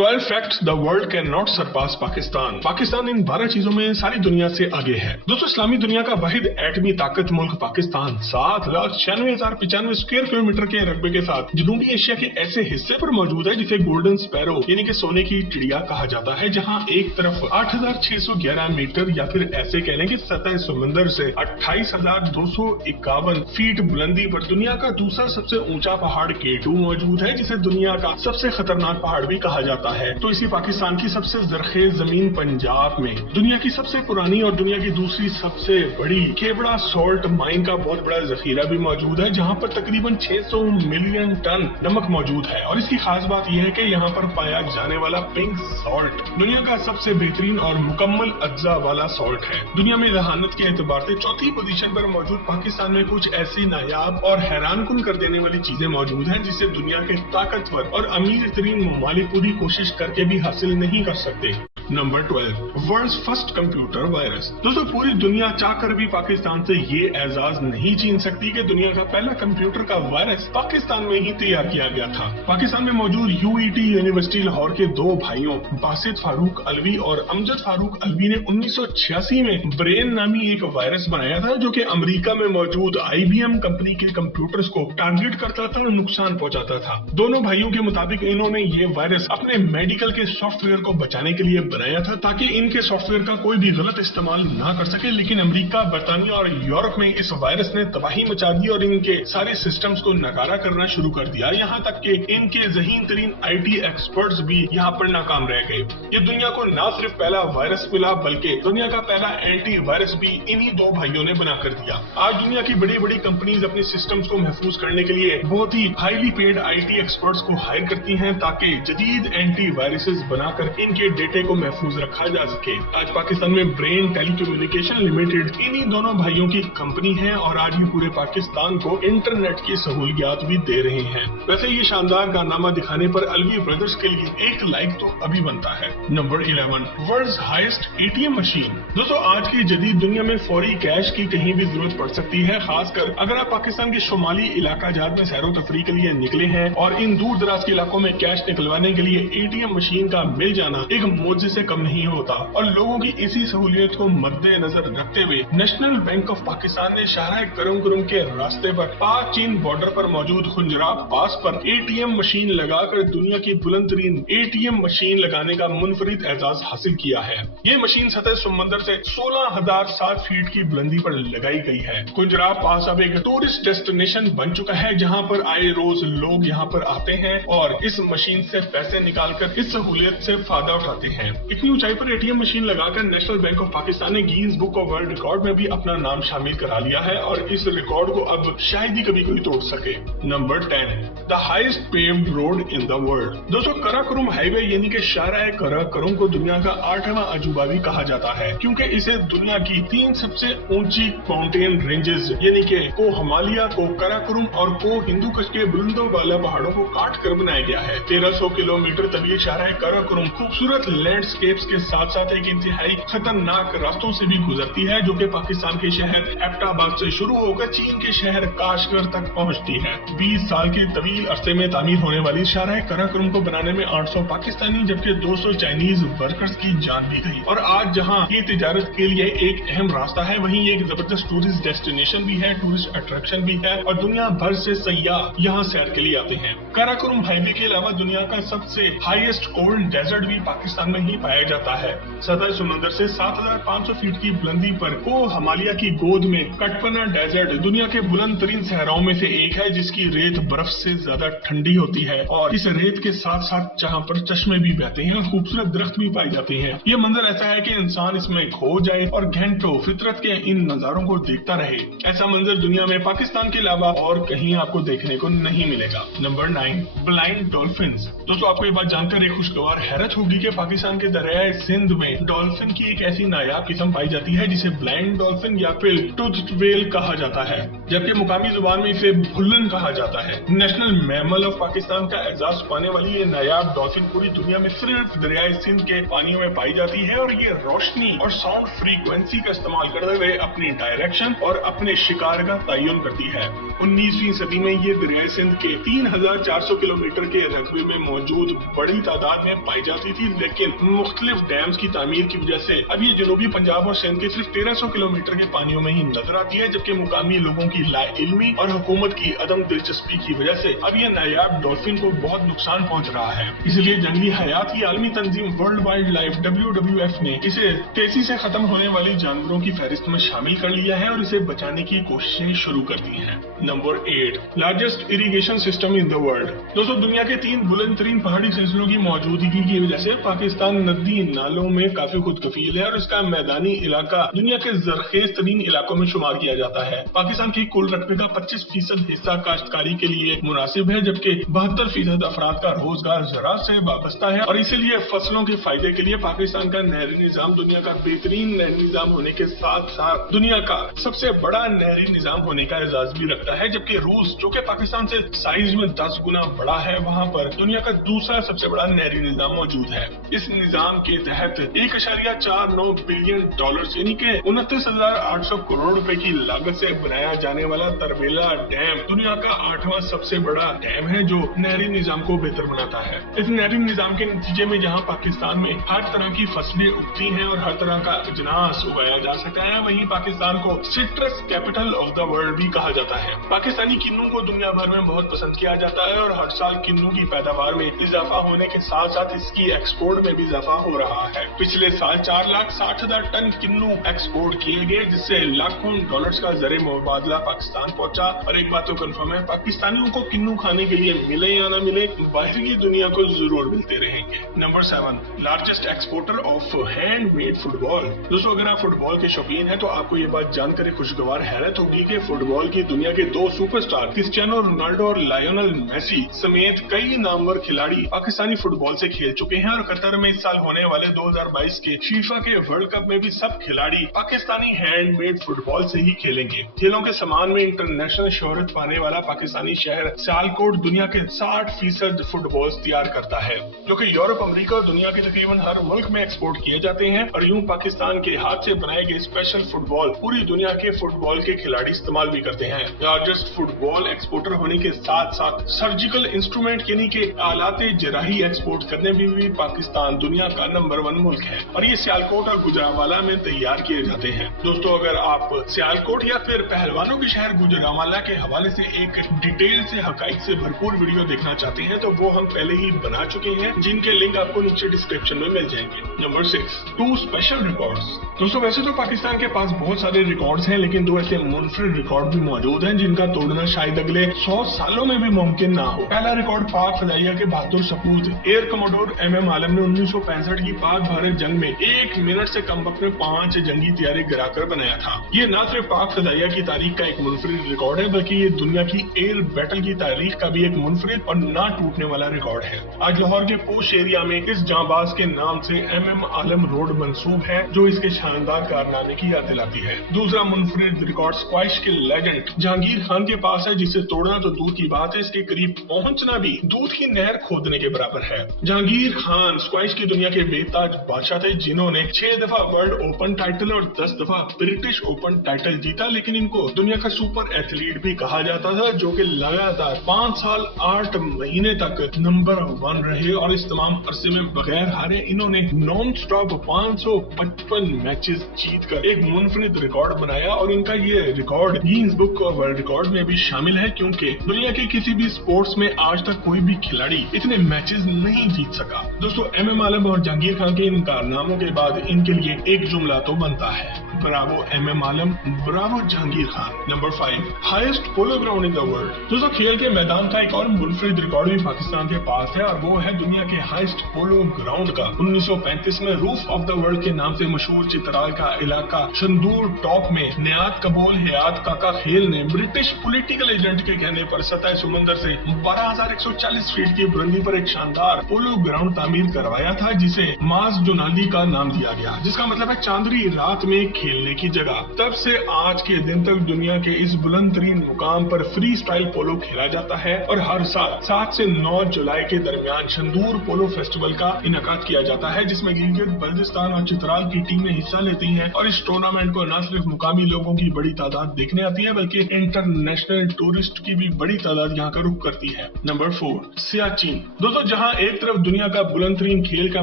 12 facts the world cannot surpass Pakistan. Pakistan इन 12 चीजों में सारी दुनिया से आगे है। दोस्तों, इस्लामी दुनिया का वाहिद एटमी ताकत मुल्क पाकिस्तान 7,96,095 स्क्वायर किलोमीटर के रकबे के साथ जनूबी एशिया के ऐसे हिस्से पर मौजूद है जिसे गोल्डन स्पैरो यानी कि सोने की चिड़िया कहा जाता है, जहां एक तरफ 8,611 मीटर या फिर ऐसे कह लें कि सतह समंदर से 28,251 फीट बुलंदी पर दुनिया का दूसरा सबसे ऊंचा पहाड़ K2 मौजूद है, जिसे दुनिया का सबसे खतरनाक पहाड़ भी कहा जाता है। तो इसी पाकिस्तान की सबसे जरखेज जमीन पंजाब में दुनिया की सबसे पुरानी और दुनिया की दूसरी सबसे बड़ी केवड़ा सॉल्ट माइन का बहुत बड़ा जखीरा भी मौजूद है, जहां पर तकरीबन 600 मिलियन टन नमक मौजूद है। और इसकी खास बात यह है कि यहाँ पर पाया जाने वाला पिंक सॉल्ट दुनिया का सबसे बेहतरीन और मुकम्मल अज्जा वाला सॉल्ट है। दुनिया में जहानत के एतबार से चौथी पोजीशन पर मौजूद पाकिस्तान में कुछ ऐसी नायाब और हैरानकुन कर देने वाली चीजें मौजूद हैं जिसे दुनिया के ताकतवर और अमीर तरीन ममालिक पूरी कोशिश करके भी हासिल नहीं कर सकते। Number 12, world's first computer virus. दोस्तों, पूरी दुनिया चाहकर भी पाकिस्तान से ये एजाज नहीं छीन सकती कि दुनिया का पहला कंप्यूटर का वायरस पाकिस्तान में ही तैयार किया गया था। पाकिस्तान में मौजूद UET यूनिवर्सिटी लाहौर के दो भाइयों बासित फारूक अलवी और अमजद फारूक अलवी ने 1986 में ब्रेन नामी एक वायरस बनाया था, जो कि अमेरिका में मौजूद IBM कंपनी के कंप्यूटर्स को टारगेट करता था और नुकसान पहुंचाता था। दोनों भाइयों के मुताबिक इन्होंने ये वायरस अपने मेडिकल के सॉफ्टवेयर को बचाने के लिए बनाया था ताकि इनके सॉफ्टवेयर का कोई भी गलत इस्तेमाल ना कर सके। लेकिन अमेरिका, बर्तानिया और यूरोप में इस वायरस ने तबाही मचा दी और इनके सारे सिस्टम्स को नकारा करना शुरू कर दिया। यहाँ तक कि इनके ज़हीन तरीन IT एक्सपर्ट्स भी यहाँ पर नाकाम रह गए। ये दुनिया को न सिर्फ पहला वायरस मिला बल्कि दुनिया का पहला एंटी वायरस भी इन्हीं दो भाइयों ने बना कर दिया। आज दुनिया की बड़ी बड़ी कंपनीज अपने सिस्टम्स को महफूज करने के लिए बहुत ही हाईली पेड IT एक्सपर्ट्स को हायर करती हैं ताकि जदीद एंटी वायरसेस बनाकर इनके डेटे को महफूज रखा जा सके। आज पाकिस्तान में ब्रेन टेलीकम्युनिकेशन लिमिटेड इन्हीं दोनों भाइयों की कंपनी है और आज ये पूरे पाकिस्तान को इंटरनेट की सहूलियात भी दे रहे हैं। वैसे ये शानदार कारनामा दिखाने पर अलवी ब्रदर्स के लिए एक लाइक तो अभी बनता है। Number 11, world's highest ATM machine. दोस्तों, आज की जदीद दुनिया में फौरी कैश की कहीं भी जरूरत पड़ सकती है, खासकर अगर आप पाकिस्तान के शुमाली इलाका जात में सैरो तफरी के लिए निकले हैं और इन दूर दराज के इलाकों में कैश निकलवाने के लिए ATM मशीन का मिल जाना एक मौजे से कम नहीं होता। और लोगों की इसी सहूलियत को मद्देनजर रखते हुए नेशनल बैंक ऑफ पाकिस्तान ने शाहराह करम के रास्ते पर पाक चीन बॉर्डर पर मौजूद खुंजराब पास पर ATM मशीन लगाकर दुनिया की बुलंद तरीन ATM मशीन लगाने का मुनफरिद एजाज हासिल किया है। ये मशीन सतह समंदर से 16,007 फीट की बुलंदी पर लगाई गई है। खुंजराब पास अब एक टूरिस्ट डेस्टिनेशन बन चुका है, जहाँ पर आए रोज लोग यहाँ पर आते हैं और इस मशीन से पैसे निकालकर इस सहूलियत से फायदा उठाते हैं। इतनी ऊंचाई पर ATM मशीन लगाकर नेशनल बैंक ऑफ पाकिस्तान ने Guinness book of world record में भी अपना नाम शामिल करा लिया है और इस रिकॉर्ड को अब शायद ही कभी कोई तोड़ सके। Number 10, the highest paved road in the world. दोस्तों, कराकोरम हाईवे यानी कि शाहराह कराकोरम को दुनिया का 8वां अजूबा भी कहा जाता है, क्योंकि इसे दुनिया की 3 सबसे ऊंची माउंटेन रेंजेस यानी कि को हिमालय, को कराकोरम और को हिंदू कुश के बुलंदों वाला पहाड़ों को काट कर बनाया गया है। 1300 किलोमीटर तवील शाहराह कराकोरम खूबसूरत लैंडस्केप्स के साथ साथ एक इंतहाई खतरनाक रास्तों से भी गुजरती है, जो कि पाकिस्तान के शहर एबटाबाद से शुरू होकर चीन के शहर काशगर तक पहुंचती है। 20 साल के तवील अरसे में तामीर होने वाली शाहराह कराकोरम को बनाने में 800 पाकिस्तानी जबकि 200 चाइनीज वर्कर्स की जान भी गई। और आज जहां ये तिजारत के लिए एक अहम रास्ता है, वहीं एक जबरदस्त टूरिस्ट डेस्टिनेशन भी है, टूरिस्ट अट्रैक्शन भी है और दुनिया भर से सयाह यहाँ सैर के लिए आते हैं। कराकोरम हाईवे के अलावा दुनिया का सबसे हाईएस्ट कोल्ड डेजर्ट भी पाकिस्तान में ही पाया जाता है। सतह समंदर से 7,500 फीट की बुलंदी पर को हिमालय की गोद में कटपना डेजर्ट दुनिया के बुलंद तरीन सहराओं में से एक है, जिसकी रेत बर्फ से ज्यादा ठंडी होती है और इस रेत के साथ साथ जहाँ पर चश्मे भी बहते हैं और खूबसूरत दरख्त भी पाए जाते हैं। ये मंजर ऐसा है कि इंसान इसमें खो जाए और घंटों फितरत के इन नजारों को देखता रहे। ऐसा मंजर दुनिया में पाकिस्तान के अलावा और कहीं आपको देखने को नहीं मिलेगा। Number 9, blind dolphins. दोस्तों, आपको ये बात जानकर एक खुशगवार हैरत होगी कि पाकिस्तान के दरियाए सिंध में डॉल्फिन की एक ऐसी नायाब किस्म पाई जाती है जिसे ब्लाइंड डॉल्फिन या फिर टूथड व्हेल कहा जाता है, जबकि मुकामी जुबान में इसे भुल्लन कहा जाता है। नेशनल मैमल ऑफ पाकिस्तान का एजाज पाने वाली ये नायाब डॉल्फिन पूरी दुनिया में सिर्फ दरियाए सिंध के पानियों में पाई जाती है और ये रोशनी और साउंड फ्रीक्वेंसी का इस्तेमाल करते हुए अपनी डायरेक्शन और अपने शिकार का तयन करती है। 19वीं सदी में ये दरियाए सिंध के 3400 किलोमीटर के रकबे में मौजूद बड़ी तादाद में पाई जाती थी, लेकिन मुख्तलिफ डैम्स की तामीर की वजह से अब ये जनूबी पंजाब और सिंध के सिर्फ 1300 किलोमीटर के पानियों में ही नजर आती है, जबकि मुकामी लोगों की लाइल्मी और हुकूमत की अदम दिलचस्पी की वजह से अब ये नायाब डॉल्फिन को बहुत नुकसान पहुंच रहा है। इसलिए जंगली हयात की आलमी तंजीम वर्ल्ड वाइल्ड लाइफ WWF ने इसे तेजी से खत्म होने वाली जानवरों की फहरिस्त में शामिल कर लिया है और इसे बचाने की कोशिशें शुरू कर दी हैं। Number 8, largest irrigation system in the world. दोस्तों, दुनिया के 3 बुलंद तरीन पहाड़ी सिलसिलों की मौजूदगी की वजह से पाकिस्तान नदी नालों में काफी खुद कफील है और इसका मैदानी इलाका दुनिया के जरखेज तरीन इलाकों में शुमार किया जाता है। पाकिस्तान की कुल रकबे का 25% हिस्सा काश्तकारी के लिए मुनासिब है, जबकि 72% अफराद का रोजगार ज़राअत से वाबस्ता है और इसीलिए फसलों के फायदे के लिए पाकिस्तान का नहरी निजाम दुनिया का बेहतरीन नहरी निजाम होने के साथ साथ दुनिया का सबसे बड़ा नहरी निजाम होने का एजाज भी रखता है, जबकि रूस जो कि पाकिस्तान से साइज में 10 गुना बड़ा है, वहाँ पर दुनिया का दूसरा सबसे बड़ा नहरी निजाम मौजूद है। इस निजाम के तहत 1.49 बिलियन डॉलर यानी कि 29,800 करोड़ रुपए की लागत से बनाया जाने वाला तरबेला डैम दुनिया का 8वां सबसे बड़ा डैम है, जो नहरी निजाम को बेहतर बनाता है। इस नहरी निजाम के नतीजे में जहाँ पाकिस्तान में हर तरह की फसलें उगती हैं और हर तरह का अजनास उगाया जा सकता है, वहीं पाकिस्तान को citrus capital of the world भी कहा जाता है। पाकिस्तानी किन्नू को दुनिया भर में बहुत पसंद किया जाता है और हर साल किन्नू की पैदावार में इजाफा होने के साथ साथ इसकी एक्सपोर्ट में भी इजाफा हो रहा है। पिछले साल 4,60,000 टन किन्नू एक्सपोर्ट किए गए, जिससे लाखों डॉलर्स का ज़र मुबादला पाकिस्तान पहुंचा। और एक बात तो कंफर्म है, पाकिस्तानियों को किन्नू खाने के लिए मिले या ना मिले, बाहरी दुनिया को जरूर मिलते रहेंगे। Number 7, largest exporter of handmade football. दोस्तों, अगर आप फुटबॉल के शौकीन हैं तो आपको ये बात जानकर खुशगवार हैरत होगी कि फुटबॉल की दुनिया के 2 सुपरस्टार क्रिस्टियानो रोनाल्डो और लायोनेल मेसी समेत कई नामवर खिलाड़ी पाकिस्तानी फुटबॉल से खेल चुके हैं और कतर में इस साल होने वाले 2022 के फीफा के वर्ल्ड कप में भी सब खिलाड़ी पाकिस्तानी हैंडमेड फुटबॉल से ही खेलेंगे। खेलों के सामान में इंटरनेशनल शोहरत पाने वाला पाकिस्तानी शहर सियालकोट दुनिया के 60% फुटबॉल तैयार करता है, जो कि यूरोप, अमेरिका और दुनिया के तकरीबन हर मुल्क में एक्सपोर्ट किए जाते हैं। और यूं पाकिस्तान के हाथ से बनाए गए स्पेशल फुटबॉल पूरी दुनिया के फुटबॉल के खिलाड़ी इस्तेमाल भी करते हैं। लार्जेस्ट फुटबॉल एक्सपोर्टर होने के साथ साथ सर्जिकल इंस्ट्रूमेंट यानी कि आलाते जराही एक्सपोर्ट करने में भी पाकिस्तान दुनिया का नंबर 1 मुल्क है और ये सियालकोट और गुजरांवाला में तैयार किए जाते हैं। दोस्तों, अगर आप सियालकोट या फिर पहलवानों के शहर गुजरांवाला के हवाले से एक डिटेल से हकाइक से भरपूर वीडियो देखना चाहते हैं तो वो हम पहले ही बना चुके हैं, जिनके लिंक आपको नीचे डिस्क्रिप्शन में मिल जाएंगे। Number 6, 2 special records. दोस्तों, वैसे तो पाकिस्तान के पास बहुत सारे रिकॉर्ड्स हैं, लेकिन 2 ऐसे मुनफरिद रिकॉर्ड भी मौजूद हैं जिनका तोड़ना शायद अगले 100 सालों में भी मुमकिन ना हो। पहला रिकॉर्ड पाक फजाइया के बहादुर सपूत एयर कमोडोर MM आलम ने 1965 की पाक भारत जंग में 1 मिनट से कम वक्त में 5 जंगी तैयारी गिराकर बनाया था। ये न सिर्फ पाक फजाइया की तारीख का एक मुनफरिद रिकॉर्ड है, बल्कि ये दुनिया की एयर बैटल की तारीख का भी एक मुनफरिद और ना टूटने वाला रिकॉर्ड है। आज लाहौर के पोश एरिया में इस जांबाज के नाम से MM आलम रोड मंसूब है, जो इसके शानदार कारनामे की याद दिलाती है। दूसरा मुनफरिद रिकॉर्ड स्क्वैश के लेजेंड जहांगीर खान के पास है, जिसे तोड़ना तो दूर की बात है, इसके करीब पहुंचना भी दूध की नहर खोदने के बराबर है। जहांगीर खान स्क्वैश की दुनिया के बेताज बादशाह थे, जिन्होंने 6 दफा वर्ल्ड ओपन टाइटल और 10 दफा ब्रिटिश ओपन टाइटल जीता, लेकिन इनको दुनिया का सुपर एथलीट भी कहा जाता था, जो कि लगातार 5 साल 8 महीने तक नंबर 1 रहे और इस तमाम अरसे में बगैर हारे इन्होंने नॉन स्टॉप 555 मैचेस जीतकर एक मुनफरिद रिकॉर्ड बनाया और इनका ये record Guinness book of world record में भी शामिल है, क्योंकि दुनिया के किसी भी स्पोर्ट्स में आज तक कोई भी खिलाड़ी इतने मैचेस नहीं जीत सका। दोस्तों, MM आलम और जहांगीर खान के इन कारनामों के बाद इनके लिए एक जुमला तो बनता है, Bravo MM Alam, Bravo Jahangir Khan. Number 5, highest polo ground in the world. दोस्तों, खेल के मैदान का एक और मुनफरिद रिकॉर्ड भी पाकिस्तान के पास है और वो है दुनिया के हाईएस्ट पोलो ग्राउंड का। 1935 में रूफ ऑफ द वर्ल्ड के नाम से मशहूर चित्राल का इलाका शंदूर टॉप में नियात कबूल हयात काका खेल ने ब्रिटिश पॉलिटिकल एजेंट के कहने पर सतह समंदर से 12,140 फीट की बुलंदी पर एक शानदार पोलो ग्राउंड तामीर करवाया था, जिसे मास जोनाली का नाम दिया गया, जिसका मतलब है चांदनी रात में खेलने की जगह। तब से आज के दिन तक दुनिया के इस बुलंद तरीन मुकाम पर फ्री स्टाइल पोलो खेला जाता है और हर साल 7 से 9 जुलाई के दरमियान शंदूर पोलो फेस्टिवल का इनेकाद किया जाता है, जिसमें गिलगित बल्तिस्तान और चित्राल की टीमें हिस्सा लेती हैं और इस टूर्नामेंट को न सिर्फ मुकामी लोगों की बड़ी तादाद देखने आती है, बल्कि इंटरनेशनल टूरिस्ट की भी बड़ी तादाद यहाँ का रुख करती है। नंबर 4, सियाचिन। दोस्तों, जहाँ एक तरफ दुनिया का बुलंद तरीन खेल का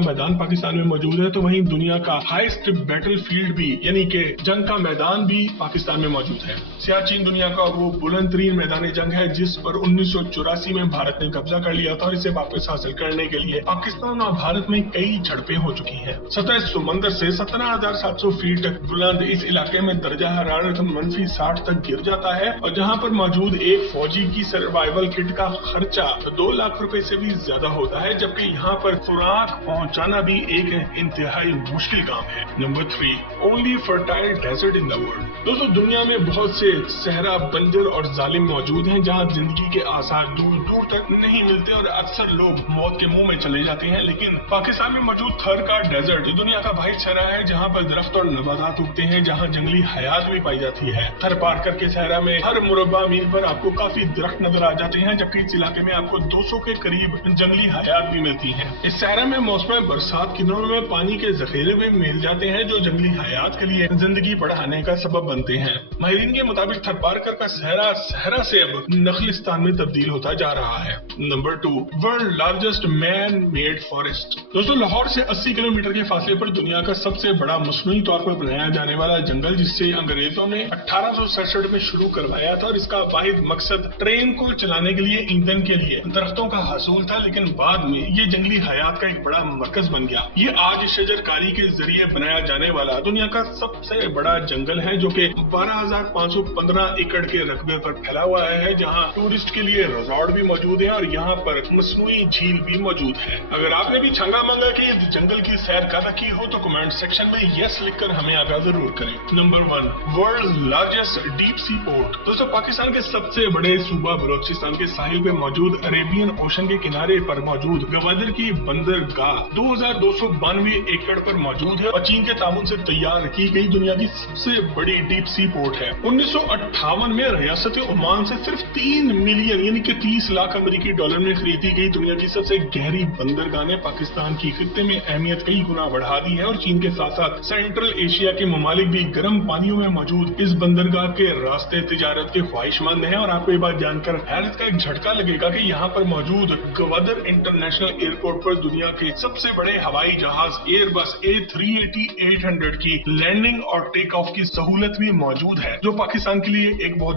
मैदान पाकिस्तान में मौजूद है, तो वहीं दुनिया का हाईएस्ट बैटल फील्ड भी यानी कि जंग का मैदान भी पाकिस्तान में मौजूद है। सियाचिन दुनिया का वो बुलंद तरीन मैदान जंग है जिस पर 1984 में भारत ने कब्जा कर लिया था और इसे वापस हासिल करने के लिए पाकिस्तान और भारत में कई झड़पें हो चुकी हैं। सतह समंदर से 17,700 फीट बुलंद इस इलाके में दर्जा हरारत -60 तक गिर जाता है और जहां पर मौजूद एक फौजी की सर्वाइवल किट का खर्चा 2 लाख रुपए से भी ज्यादा होता है, जबकि यहाँ पर खुराक पहुंचाना भी एक इंतहाई मुश्किल काम है। Number 3, only fertile desert in the world. दोस्तों, दुनिया में बहुत से सहरा, बंजर और जालिम मौजूद हैं जहां जिंदगी के आसार दूर दूर तक नहीं मिलते और अक्सर लोग मौत के मुंह में चले जाते हैं। लेकिन पाकिस्तान में मौजूद थर का डेजर्ट दुनिया का भाईचारा है, जहां पर दरख्त और नबातात उगते हैं, जहां जंगली हयात भी पाई जाती है। थर पार करके सहरा में हर मुरब्बा मील पर आपको काफी दरख्त नजर आ जाते हैं, जबकि इस इलाके में आपको 200 के करीब जंगली हयात भी मिलती है। इस सहरा में मौसम बरसात के दिनों में पानी के जखीरे भी मिल जाते हैं, जो जंगली हयात के लिए जिंदगी बढ़ाने का सबब बनते हैं। माहिरीन के मुताबिक थर पारकर का सहरा से अब नखलिस्तान में तब्दील होता जा रहा है। Number 2, world largest man made forest. दोस्तों, लाहौर से 80 किलोमीटर के फासले पर दुनिया का सबसे बड़ा मसनूई तौर पर बनाया जाने वाला जंगल, जिससे अंग्रेजों ने 1867 में शुरू करवाया था और इसका वाहिद मकसद ट्रेन को चलाने के लिए ईंधन के लिए दरख्तों का हासूल था, लेकिन बाद में ये जंगली हयात का एक बड़ा मरकज बन गया। ये आज शजरकारी के जरिए बनाया जाने वाला दुनिया का सबसे बड़ा जंगल है, जो कि 12,515 एकड़ के रकबे पर फैला हुआ है, जहां टूरिस्ट के लिए रिजॉर्ट भी मौजूद है और यहाँ पर मसनूई झील भी मौजूद है। अगर आपने भी छंगा मंगा के जंगल की सैर कर रखी हो तो कमेंट सेक्शन में यस लिखकर हमें आगाह जरूर करें। Number 1, world largest deep sea port. दोस्तों, पाकिस्तान के सबसे बड़े सूबा बलोचिस्तान के साहिल पे मौजूद अरेबियन ओशन के किनारे पर मौजूद गवादर की बंदरगाह 2292 एकड़ पर मौजूद है और चीन के तामुन से तैयार की गई दुनिया की सबसे बड़ी डीप सी पोर्ट है। 1958 में रियासत ओमान से सिर्फ 3 मिलियन यानी कि 30 लाख अमेरिकी डॉलर में खरीदी गई दुनिया की सबसे गहरी बंदरगाह ने पाकिस्तान की खित्ते में अहमियत कई गुना बढ़ा दी है और चीन के साथ साथ सेंट्रल एशिया के ममालिक भी गर्म पानियों में मौजूद इस बंदरगाह के रास्ते तिजारत के ख्वाहिशमंद हैं। और आपको ये बात जानकर हैरत का एक झटका लगेगा कि यहाँ पर मौजूद गवादर इंटरनेशनल एयरपोर्ट पर दुनिया के सबसे बड़े हवाई जहाज एयरबस A380-800 की लैंडिंग और टेक ऑफ की सहूलत भी मौजूद है, जो पाकिस्तान के लिए एक बहुत